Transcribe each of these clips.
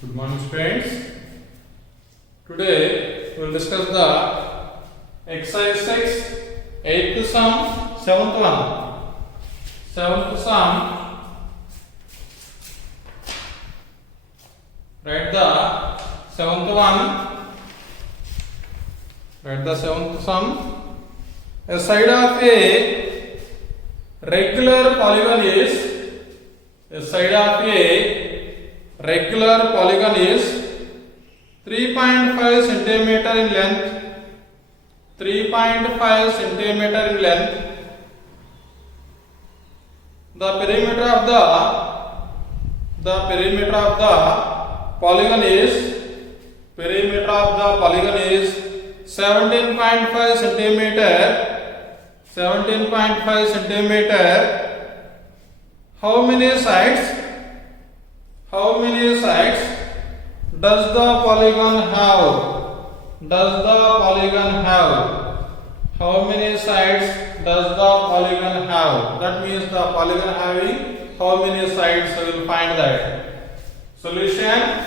Good morning, friends. Today we will discuss the exercise 6, 8th sum, 7th one. 7th sum. Write the 7th one. Write the 7th sum. A side of a regular polygon is regular polygon is 3.5 centimeter in length. 3.5 centimeter in length. The perimeter of the polygon is 17.5 centimeter. 17.5 centimeter. How many sides does the polygon have? How many sides does the polygon have? That means the polygon having how many sides? So we will find that. Solution.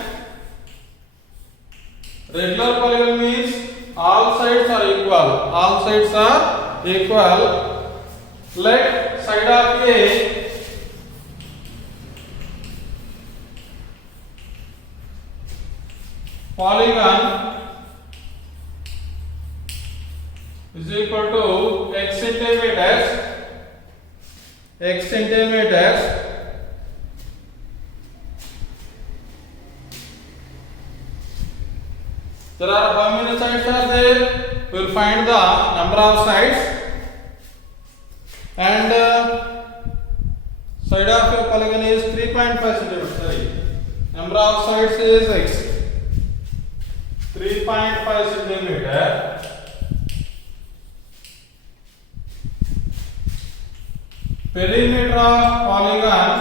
Regular polygon means all sides are equal. Let side of A polygon is equal to x centimeters. There are how many sides are there? We will find the number of sides, and side of a polygon is 3.5 centimeters. Number of sides is x. 3.5 centimeter. Perimeter of polygon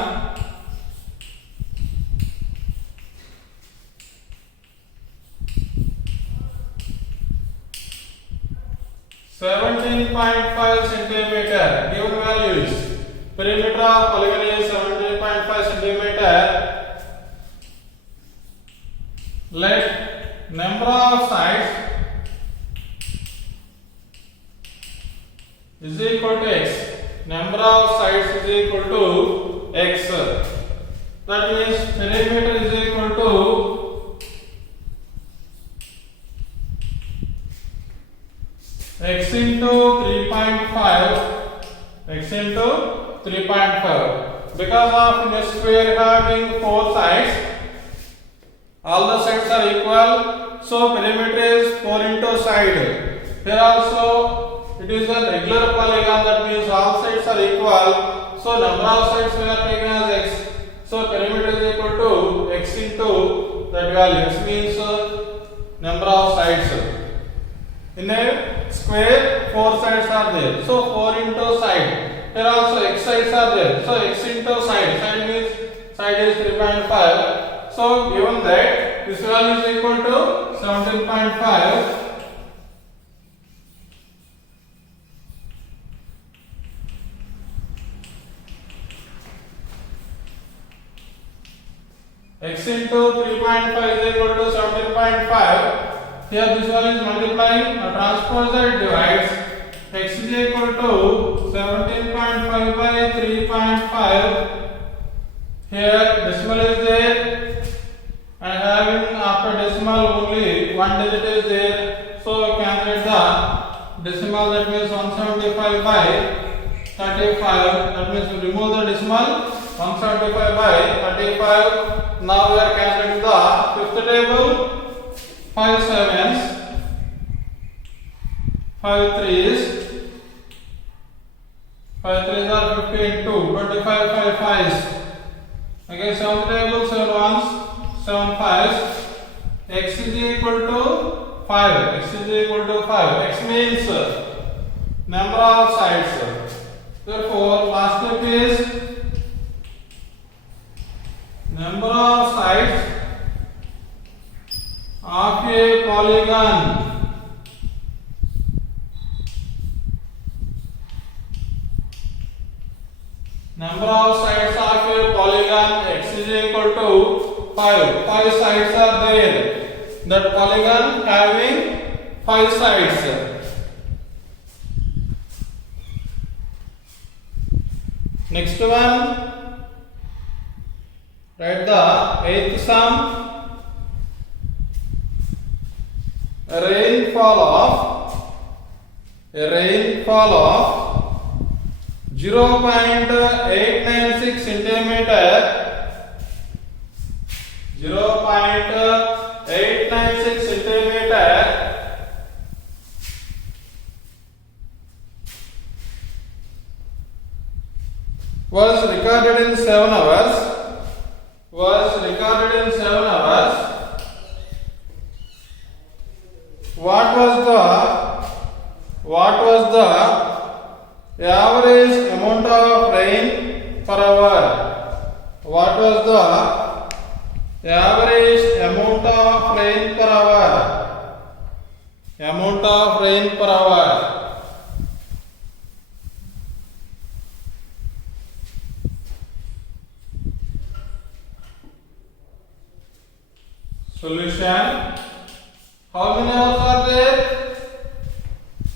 (17.5 centimeter). Given values. Perimeter of polygon is 17.5 centimeter. Let number of sides is equal to x. Number of sides is equal to x. That means perimeter is equal to x into 3.5. X into 3.5. Because of a square having 4 sides, all the sides are equal, so perimeter is 4 into side. Here also it is a regular polygon, that means all sides are equal, so number of sides we are taken as x. So perimeter is equal to x into that value. X means number of sides. In a square 4 sides are there, so 4 into side. Here also x sides are there, so x into side. Side means side is 3.5. So given that this value is equal to 17.5, x into 3.5 is equal to 17.5. Here this value is multiplying, transposer divides. X is equal to 17.5 by 3.5. Here decimal is there, and having after decimal only one digit is there, so calculate the decimal. That means 175 by 35. That means we remove the decimal. 175 by 35. Now we are calculating the fifth table. 5 sevens, 5 threes. 5 threes are 50 into 25 5 fives. Again 7th table, 7 ones, 7 fives. X is equal to 5. X is equal to 5. X means number of sides. Therefore, last step is number of sides of a polygon. Number of sides of a polygon x is equal to 5. 5 sides are there. That polygon having 5 sides. Next one, write the eighth sum. A rainfall of 0.896 centimeter, 0.896 centimeter was recorded in 7 hours. What was the average amount of rain per hour? What was the average amount of rain per hour? Solution. How many hours are there?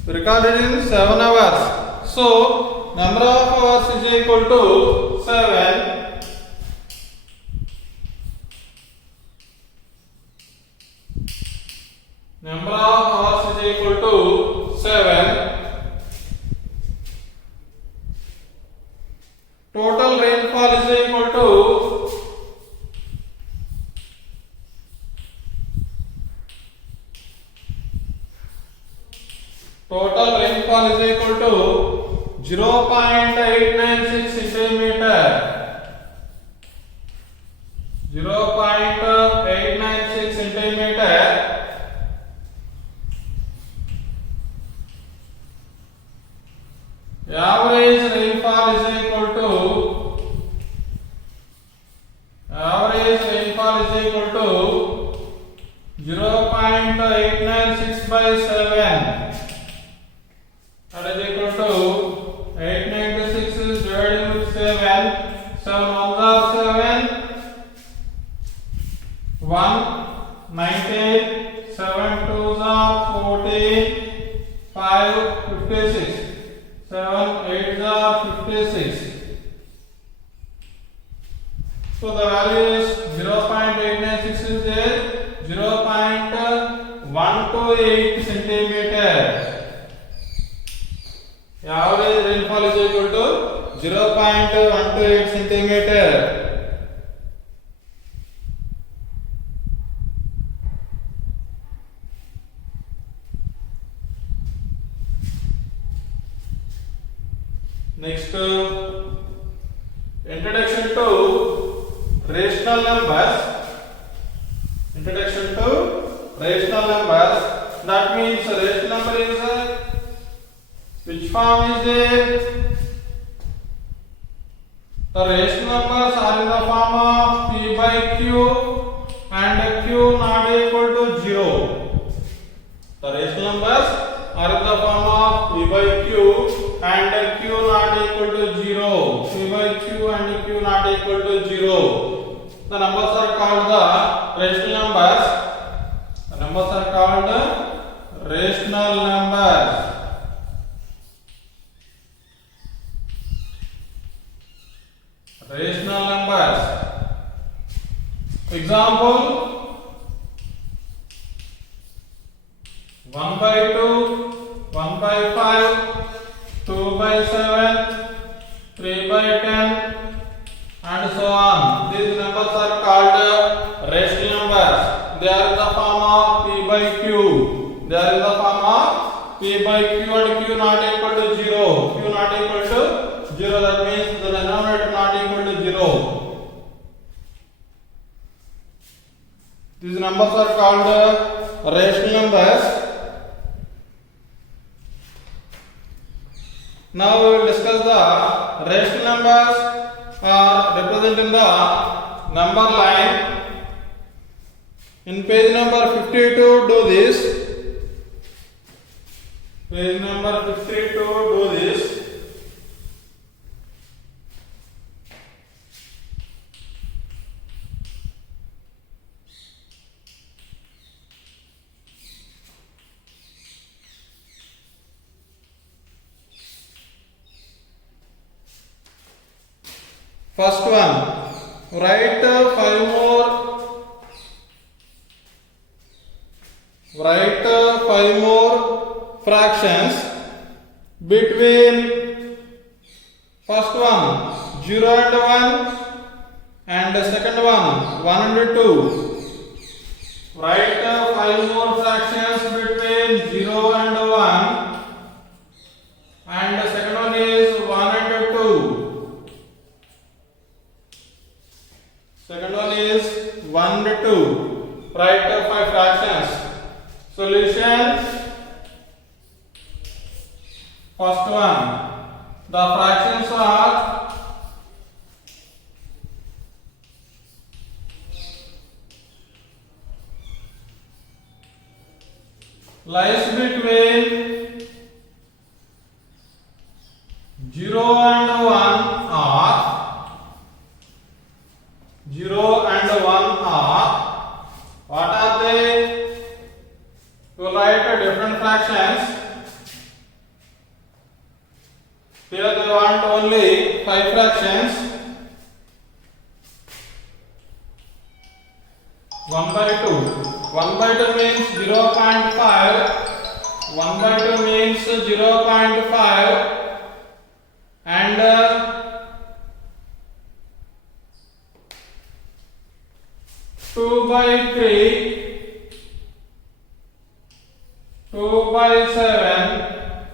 Recorded in 7 hours. So, number of hours is equal to 7. Number of hours is equal to 7. Total rainfall is equal to Total rainfall is equal to 0.896 centimeter. 0.896 centimeter. Average rainfall is equal to 0.896 by 7. That is equal to 896 is divided with 7. 7 ones are 7. 1, 19, 7 twos are 14, 5, 56. 7 8s are 56. So the value is 0.896 is there. 0.128 centimeter. Average rainfall is equal to 0.128 centimeter. Next, introduction to rational numbers. That means rational number is which form is there? The rational numbers are in the form of p by q and q not equal to 0. The rational numbers are in the form of p by q and q not equal to 0. P by q and q not equal to 0. The numbers are called the rational numbers. The numbers are called rational numbers. Rational numbers. Example: 1 by 2, 1 by 5, 2 by 7, 3 by 10, and so on. These numbers are called rational numbers. They are in the form of p by q. They are in the form of p by q and q not equal to 0. Q not equal to 0. That means the denominator not equal to 0. These numbers are called rational numbers. Now we will discuss the rational numbers are represented in the number line. In page number 52, do this. Page number 52, do this. First one, write five more fractions between first one 0 and 1 and the second one 1 and 2. Write five more fractions between 0 and 1 and the second one is 1 and 2. Second one is 1 and 2. Write five fractions. Solution. First one. The fractions are lies between 0 and 1 are 0 and 1 are, what are they? You will write different fractions. Here they want only 5 fractions. 1 by 2. 1 by 2 means 0.5. 1 by 2 means 0.5. And 2 by 3, 2 by 7,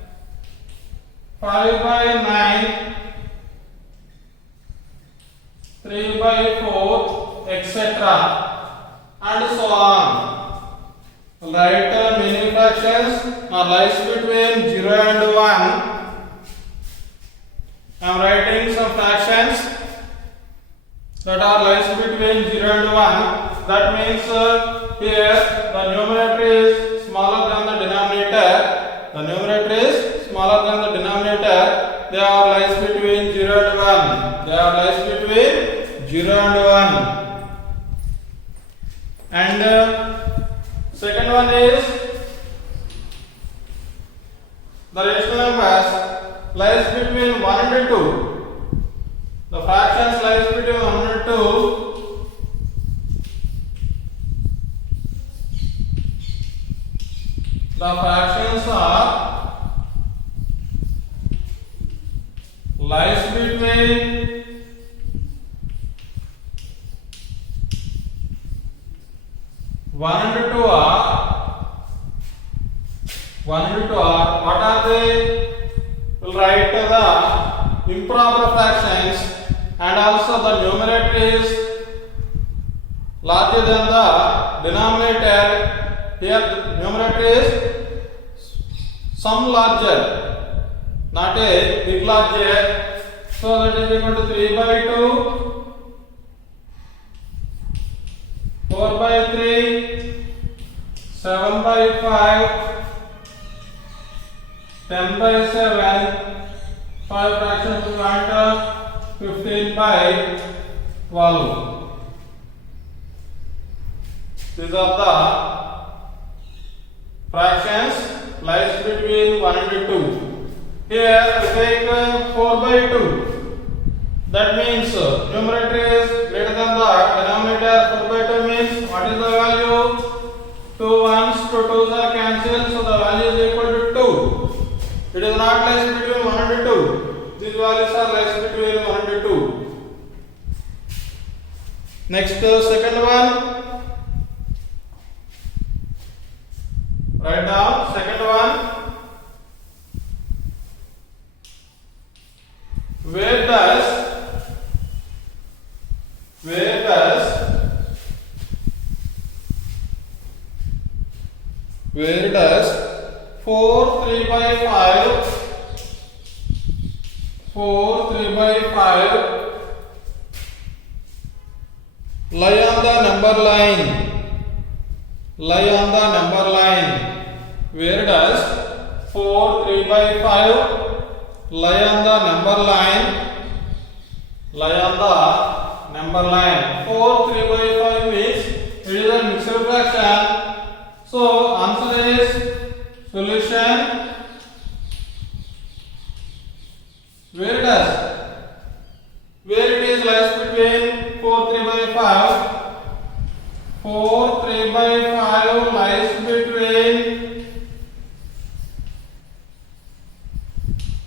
5 by 9, 3 by 4, etc. and so on. Write many fractions lies between 0 and 1. I am writing some fractions that are lies between 0 and 1. That means here the numerator is smaller than the denominator. The numerator is smaller than the denominator. They are lies between 0 and 1. They are lies between 0 and 1. And second one is the rational numbers lies between 1 and 2. The fractions lies between 1 and 2. The fractions are lies between 1 and 2 are 1 and 2 are, what are they? We'll write the improper fractions, and also the numerator is larger than the denominator. Here the numerator is some larger, not a big larger. So that is equal to 3 by 2, 4 by 3, 7 by 5, 10 by 7, 5 fractions we want 15 by 12. These are the fractions lies between 1 and 2. Here we take 4 by 2. That means numerator is greater than the denominator. 4 by 2 means what is the value? 2 ones, 2 twos are cancelled, so the value is equal to 2. It is not lies between 1 and 2. These values are lies between 1 and 2. Next, second one. Write down second one. Where does 4 3 by 5 lie on the number line? Lie on the number line. Where does 4 3 by 5 lie on the number line? Lie on the number line. 4 3 by 5 means it is a mixed fraction. So answer is solution. Where it is lies 4 3 by 5 lies between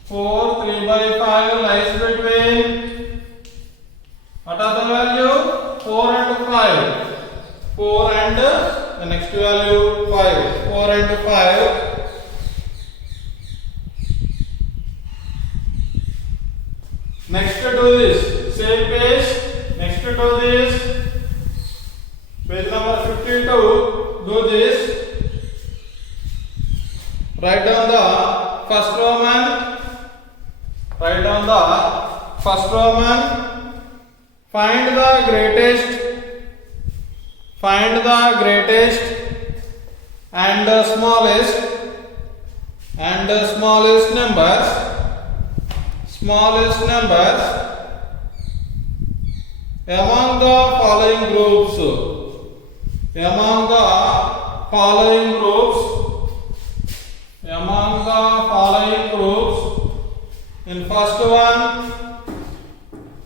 4 3 by 5 lies between what are the value 4 and 5 4 and the next value 5 4 and 5 next to this same page next to this page number 52 do this write down the first Roman write down the first Roman find the greatest and the smallest numbers among the following groups in first one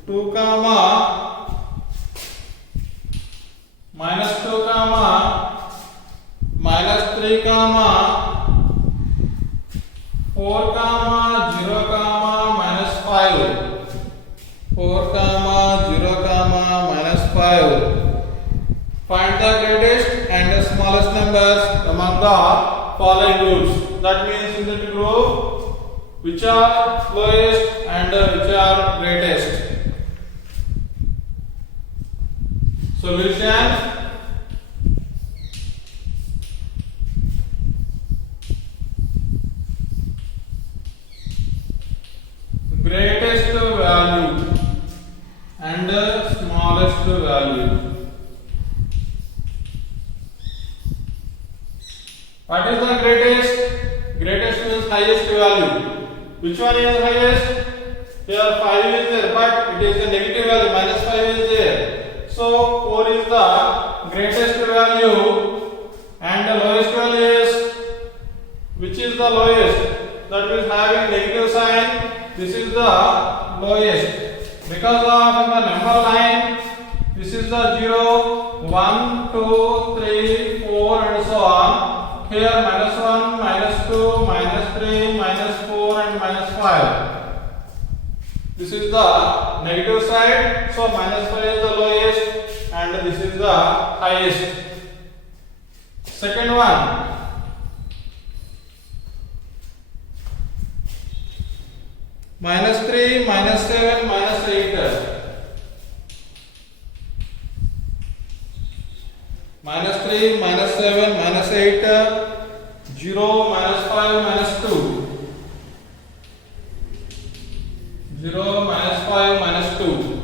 2 comma minus 2 comma minus 3 comma 4 comma 0 comma minus 5 4 comma 0 comma minus 5 find the greatest and the smallest numbers among the following groups that means in the group which are lowest and which are greatest solution greatest value and smallest value. What is the greatest? Greatest means highest value. Which one is highest? Here 5 is there, but it is a negative value, minus 5 is there. So 4 is the greatest value and the lowest value is, which is the lowest? That means having negative sign, this is the lowest. Because of the number line, this is the 0, 1, 2, 3, 4 and so on. Here minus 1, minus 2, minus 3, minus 4 and minus 5. This is the negative side, so minus 5 is the lowest and this is the highest. Second one, minus 3, minus 7, minus 8. Minus 3, minus 7, minus 8, 0, minus 5, minus 2. 0, minus 5, minus 2.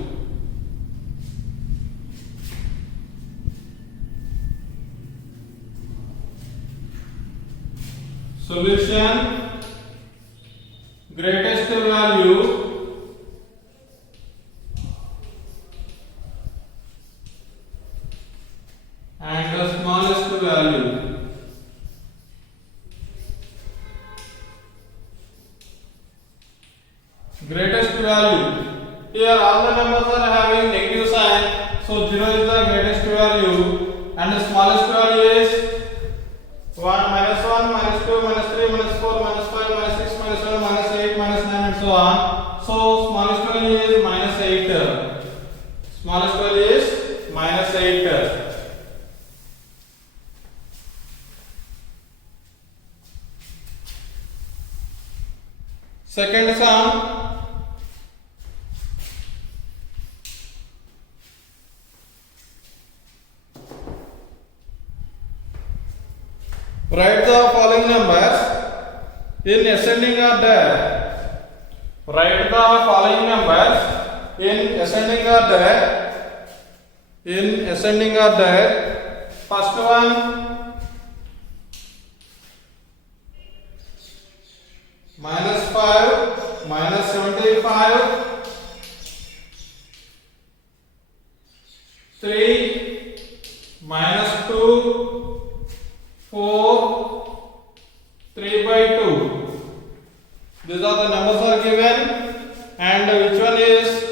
Solution, greatest value and the smallest value. Greatest value. Here all the numbers are having negative sign, so 0 is the greatest value and the smallest value is 1, minus 1, minus 2, minus 3, minus 4, minus 5, minus 6, minus 7, minus 8, minus 9 and so on. So smallest value is minus 8. Smallest value is minus 8. Second sum, write the following numbers in ascending order. Write the following numbers in ascending order. In ascending order, first one minus 5, minus 75, 3, minus 2, 4, 3 by 2. These are the numbers are given and which one is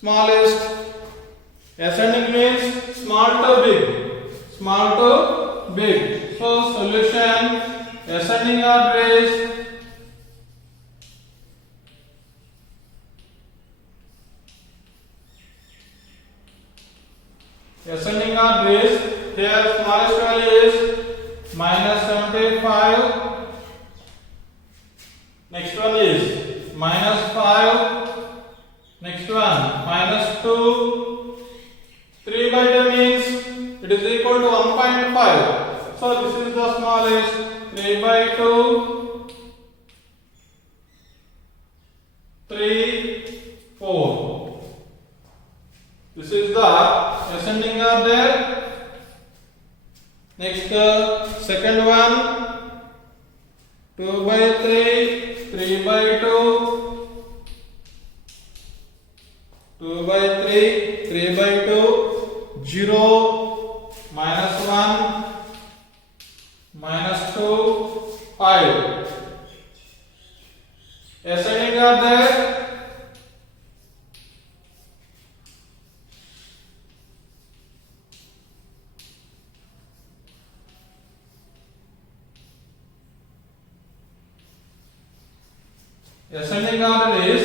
smallest? Ascending means small to big. So solution ascending order is here smallest value is minus 75. Next one is minus 5. Next one minus 2. 3 by 2 means it is equal to 1.5. So this is the smallest. 3 by 2. 3, 4. This is the ascending order. Next, second one, 2 by 3, 3 by 2, 2 by 3, 3 by 2, 0, minus 1, minus 2, 5. Ascending order. Ascending order is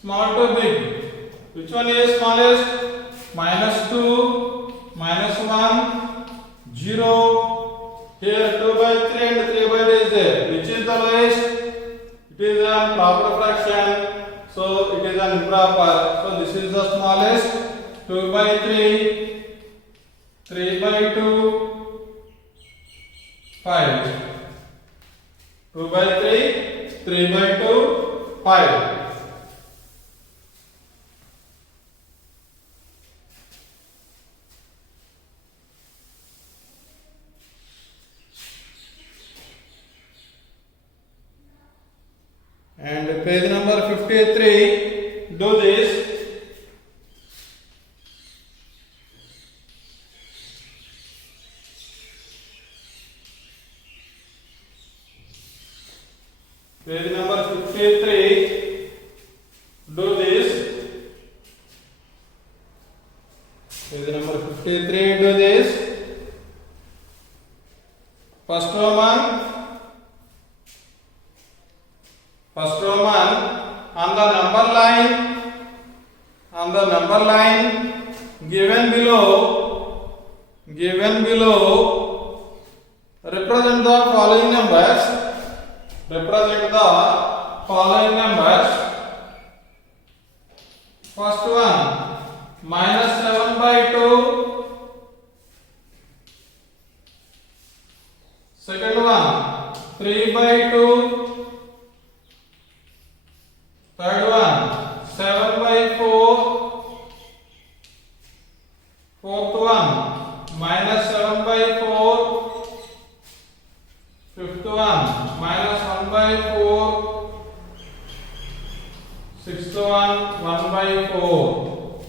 small to big. Which one is smallest? Minus 2, minus 1, 0. Here 2 by 3 and 3 by 2 is there. Which is the lowest? It is a proper fraction. So it is an improper. So this is the smallest. 2 by 3, 3 by 2, 5. 2 by 3, 3 by 2, 5. And page number 53, do this. Page number 53, do this. Page number 53, do this. First Roman. First Roman, on the number line given below, represent the following numbers. First one, minus 7 by 2. Second one, 3 by 2. Third one, 7 by 4. Fourth one, minus 7 by 4. Fifth one, minus 1 by 4. Sixth one, 1 by 4.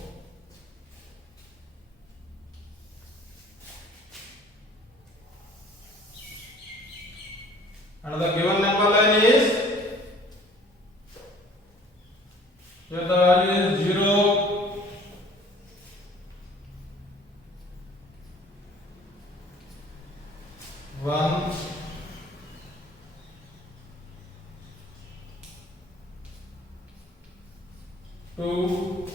And the given number line is, here the value is 0, 1, 2,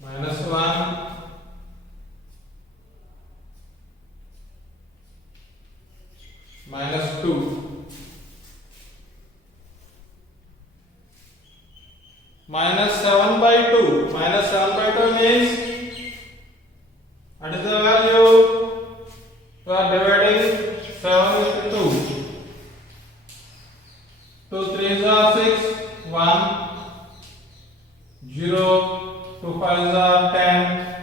minus 1, minus 2, minus 7 by 2. Minus 7 by 2 means, what is the value? We are dividing 7 with 2. 2 3s are 6, 1, 0, 2 5s are 10,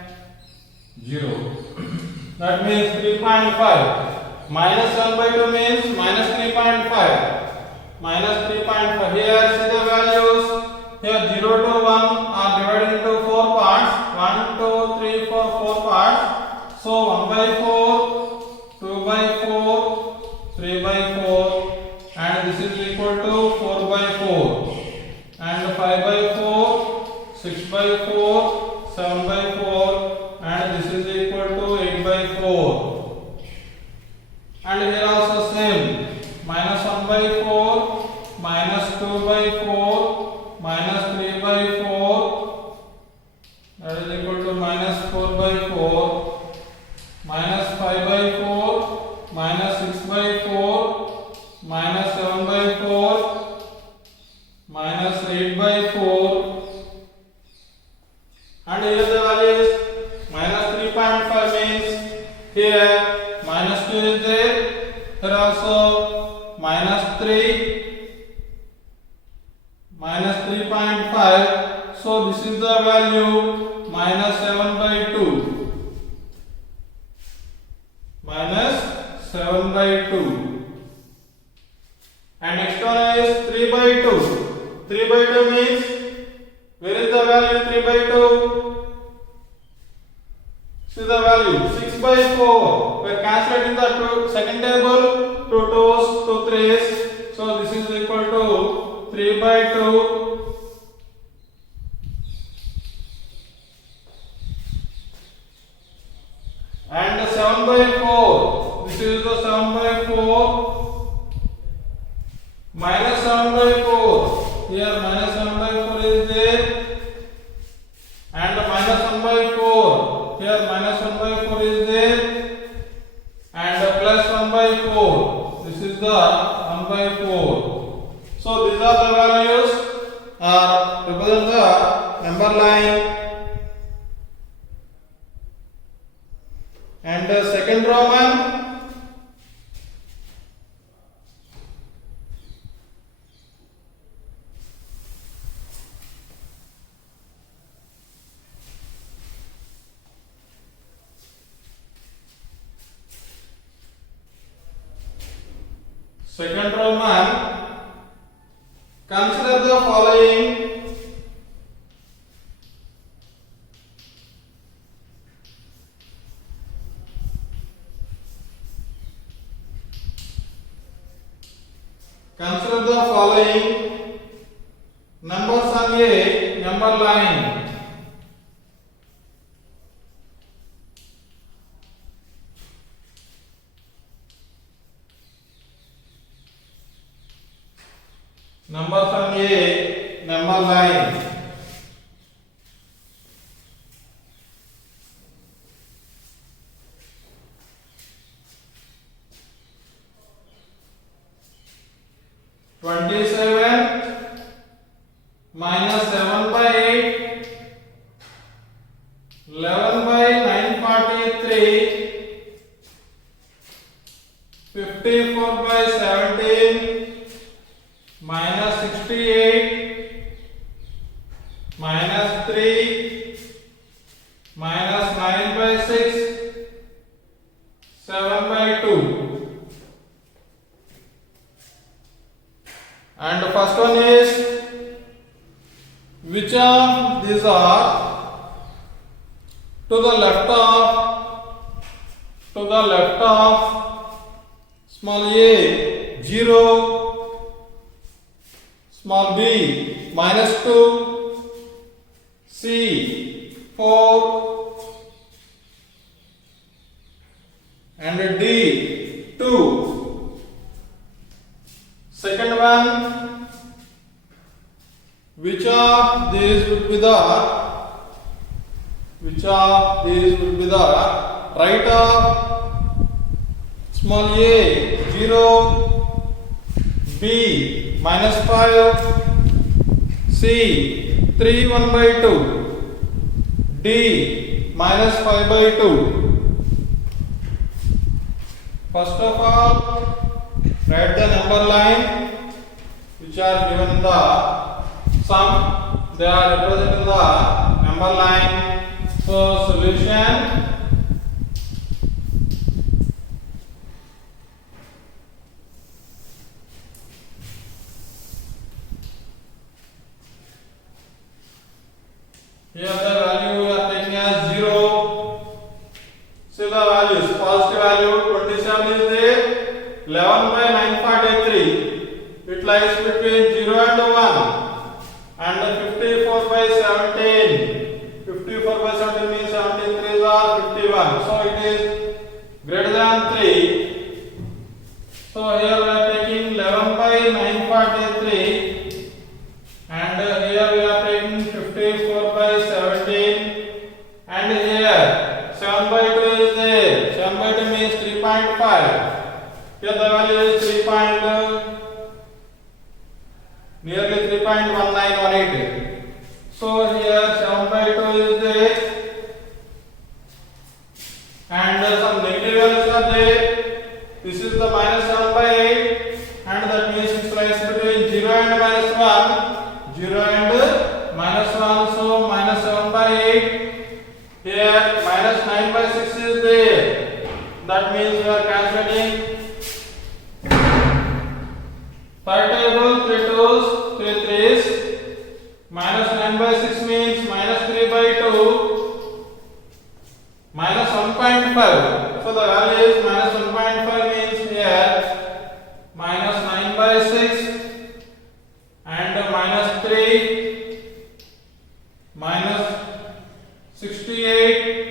0. That means 3.5. Minus 7 by 2 means minus 3.5. Minus 3.5. Here see the values. Here 0 to 1 are divided into 4 parts. 1, 2, 3, 4, 4 parts. So 1 by 4, 2 by 4, 3 by 4, and this is equal to 4 by 4, and 5 by 4, 6 by 4, 7 by 4, and this is equal to 8 by 4. And here also same, minus 1 by 4, minus 2 by 4, minus 3 by 4, that is equal to minus 4 by 4, minus 5 by 4, minus 6 by 4, minus 7 by 4, minus 8 by 4, and here the value is minus 3.5 means here minus 2 is there, here also minus 3, minus 3.5, so this is the value minus 7 by 2, minus 7 by 2, and next one is 3 by 2, 3 by 2 means where is the value 3 by 2? See the value 6 by 4. We are calculating the second table, 2 2s, 2 3s. So this is equal to 3 by 2. And 7 by 4. This is the 7 by 4. Minus 7 by 4. Here minus 7 by 4 is there. And minus 1 by 4. Here minus 1 by 4 is there. And plus 1 by 4. This is the 1 by 4. So these are the values represent the number line. And the second Roman. Second Roman, consider the following. Consider the following numbers on a number line. Numbers on a number line. Minus 7 by 8, 11 by 943, 54 by 17, minus 68, minus 3, minus 9 by 6, 7 by 2. And the first one is, which of these are to the left of small a 0, small b minus 2, c 4, and d 2. Second one, which of these would be the right of small a 0, b minus 5, c 3 1 by 2, d minus 5 by 2. First of all, write the number line which are given in the sum. They are represented in the number line. So solution, here the value we are taking as 0. See the values, positive value 27 is there, 11 by 943, it lies between 0 and 1, and 54 54 by 17. 54 by 17 means 17 3s are 51. So it is greater than 3. So here we are taking 11 by 943, and here we are taking 54 by 17, and here 7 by 2 is there. 7 by 2 means 3.5. Here the value is 3. Nearly 3.1918. So here 7 by 2 is there, and some negative values are there. This is the minus 7 by 8, and that means it lies between 0 and minus 1. 0 and minus 1, so minus 7 by 8. Here minus 9 by 6 is there. That means we are calculating. Third table, 3 2s, 3 3s. Minus 9 by 6 means minus 3 by 2. Minus 1.5. So the value is minus 1.5 means here minus 9 by 6 and minus 3 minus 68.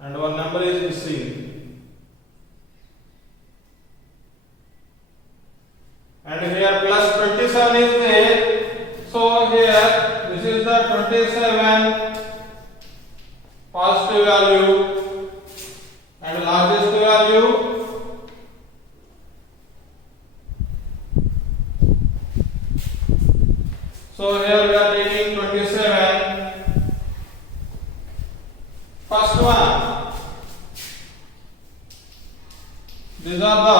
And one number is missing. And here plus 27 is there. So here this is the 27 positive value and largest value. So here we are taking 27. First one. These are the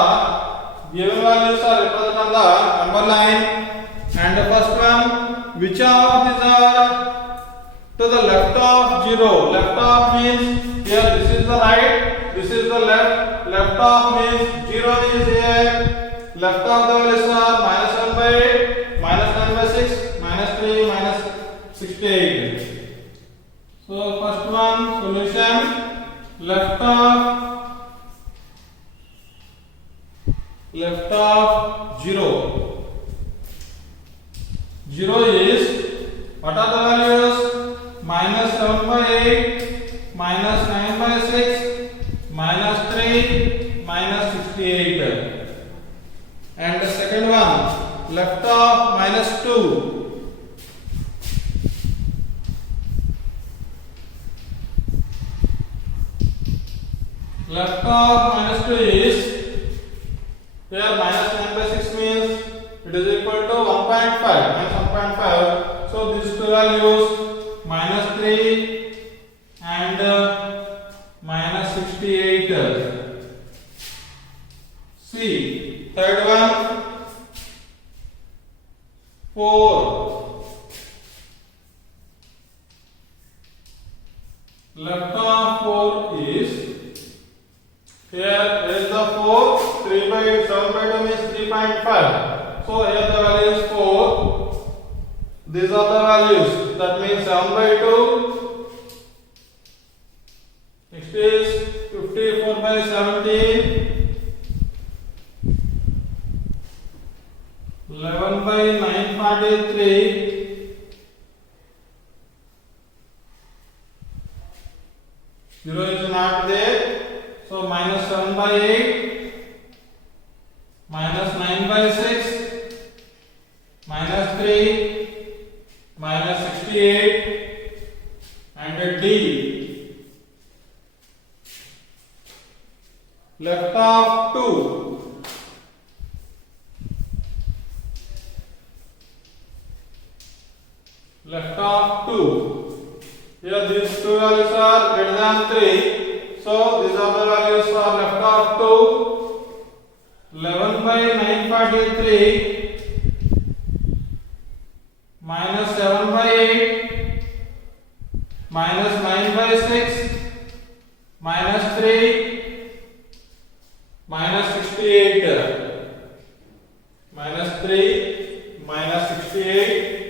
given values are represented on the number line, and the first one, which of these are to the left of 0? Left of means here this is the right, this is the left. Left of means 0 is here. Left of the values are minus 7 by 8, minus 9 by 6, minus 3, minus 68. So first one, solution, left of 0. 0 is, what are the values? Minus 7 by 8, minus 9 by 6, minus 3, minus 68. And the second one, left of minus 2. Left of minus 2 is, here minus 9 by 6 means it is equal to 1.5, minus 1.5. So these two values, minus 3 and minus 68. C. Third one, 4. Left of 4 is, here is the 4, 3 by 7 by 2 means 3.5. So here the value is 4. These are the values. That means 7 by 2. Next is 54 by 17. 11 by 943. 0 is not there. So minus 7 by 8, minus 9 by 6, minus 3, minus 68, and D. Left of 2. Left of 2. Here these two values are greater than 3. So these are the values for left of 2. 11 by 943, minus 7 by 8, minus 9 by 6, minus 3, minus 68. Minus 3, minus 68.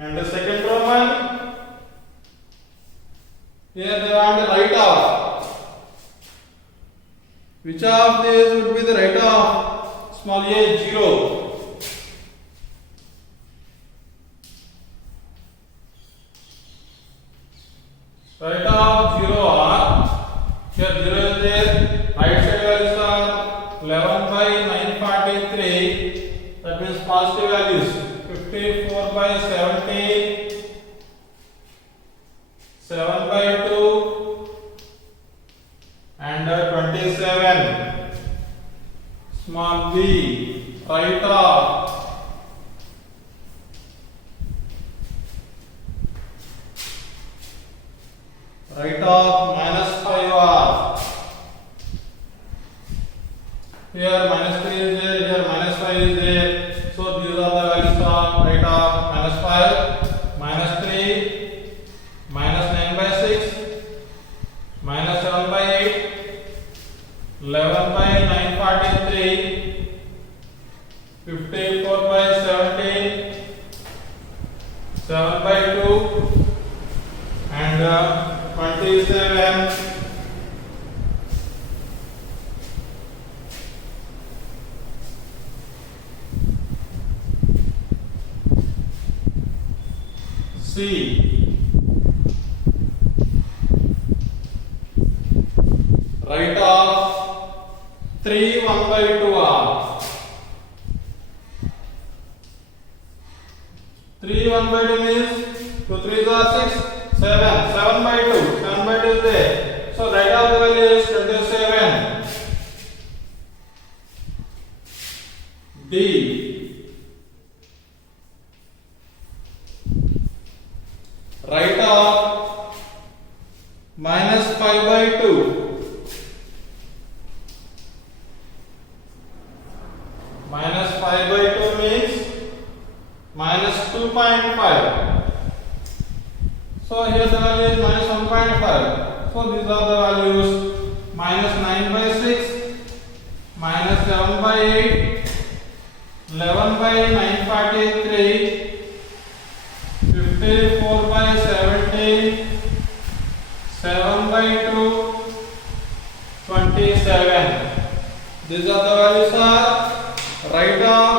And the second Which of these would be the right of small a? 0. Right of 0 are, here 0 is there, right side values are 11 by 943, that means positive values, 54 by 70, 7 by 2 and 27. Small b, right of -5 here -3 is there, here -5 is there, so these are the values of right of -5, -3, -9 by 6, -7 by 8, 11 by 943, 54 by 70, 7 by 2 and 27. C. Right of 3 1 by 2 are 3 1 by 2 means 2 3s are 6, 7 by 2, 7 by 2 is there. So right of the value is 27. D. Right of -5 by 2. -5 by 2 means -2.5. So here the value is -1.5. So these are the values: -9 by 6, -7 by 8, 11 by 943, 54 by 70, 7 by 2, 27. These are the values of right of